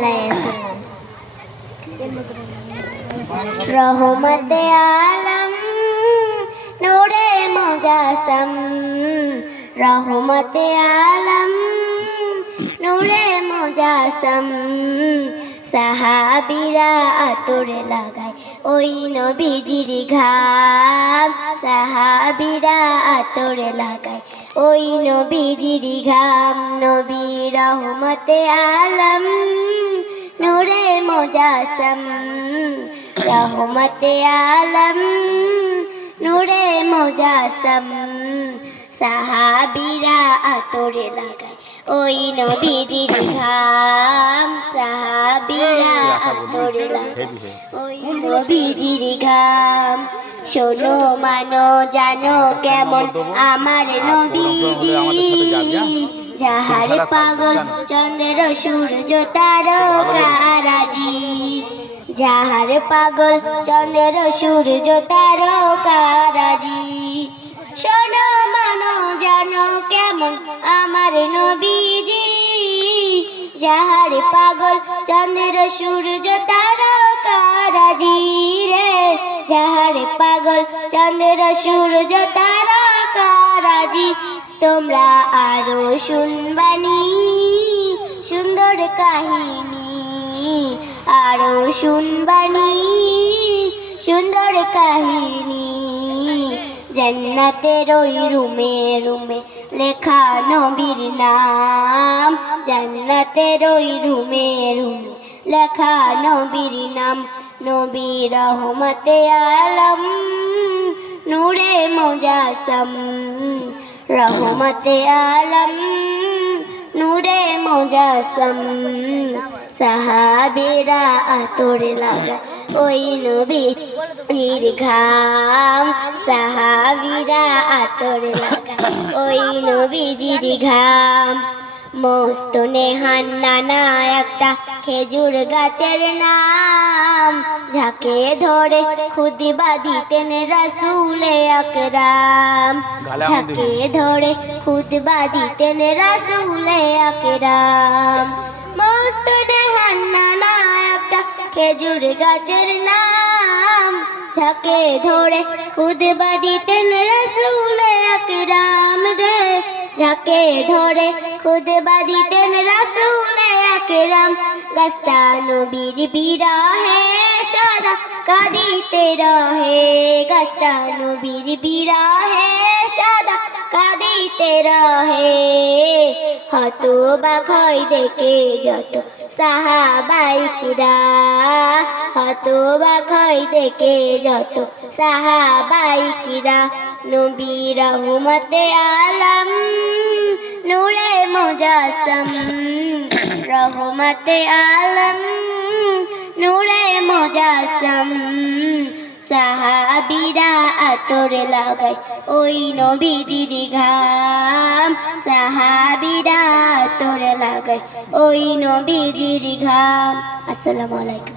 আলাইহিস সালাম। রহমতে আলম নূরে মুজাসসাম, রহমতে আলম নূরে মুজাসসাম। সাহাবীরা আতর লাগায় ওই নবীজির ঘাম, সাহাবীরা আতর লাগায় ওই নবীজির ঘাম। নবী রহমতে আলম নূরে মুজাসসাম, রহমতে আলম নূরে মুজাসসাম। সাহাবীরা আতর লাগায় ওই নবীজির ঘাম, সাহাবীরা আতর লাগায় ওই নবীজির ঘাম। শোনো মানো জানো কেমন আমার নবীজি, যাহার পাগল চন্দ্র সূর্য তারকারাজি, যাহার পাগল চন্দ্র সূর্য তারকারাজি। শোনো মানো জানো কেমন আমার নবীজি, যাহার পাগল চন্দ্র সূর্য তারকারাজি রে, যাহার পাগল চন্দ্র সূর্য তারকারাজি। তোমরা আরো শুনবানি সুন্দর কাহিনী, আরো শুনবানি সুন্দর কাহিনী। জান্নাতের ওই রুমে রুমে লেখা নবীর নাম, জান্নাতের ওই রুমে রুমে লেখা নবীর নাম। নবী রহমতে আলম নূরে মুজাসসাম, রহমতে আলম নূরে মুজাসসাম। সাহাবীরা আতর লাগায় ওই নবীর ঘাম, সাহাবীরা আতর লাগায় ওই নবীজির ঘাম। মস্ত নেহান নানা একটা খেজুর গাছের নাম, যাকে ধরে খুতবা দিতেন রাসূলে আকরাম, যাকে ধরে খুতবা দিতেন রাসূলে আকরাম। মস্ত নেহান নানা একটা খেজুর গাছের নাম, যাকে ধরে খুতবা দিতেন রাসূলে আকরাম রে, যাকে ধরে খুতবা দিতেন রাসূলে আকরাম। গাছটা নবীর বিরহে সদা কাঁদিতে রহে, গাছটা নবীর বিরহে সদা কাঁদিতে রহে। হতবাক হয় দেখে যত সাহাবায়ে কিরাম, হতবাক হয় দেখে যত সাহাবায়ে কিরাম। নবী রহমতে আলম নূরে মুজাসসাম, রহমতে আলম নূরে মুজাসসাম। সাহাবীরা আতর লাগায় ওই নবীজির ঘাম, সাহাবীরা আতর লাগায় ওই নবীজির ঘাম। আসসালামু আলাইকুম।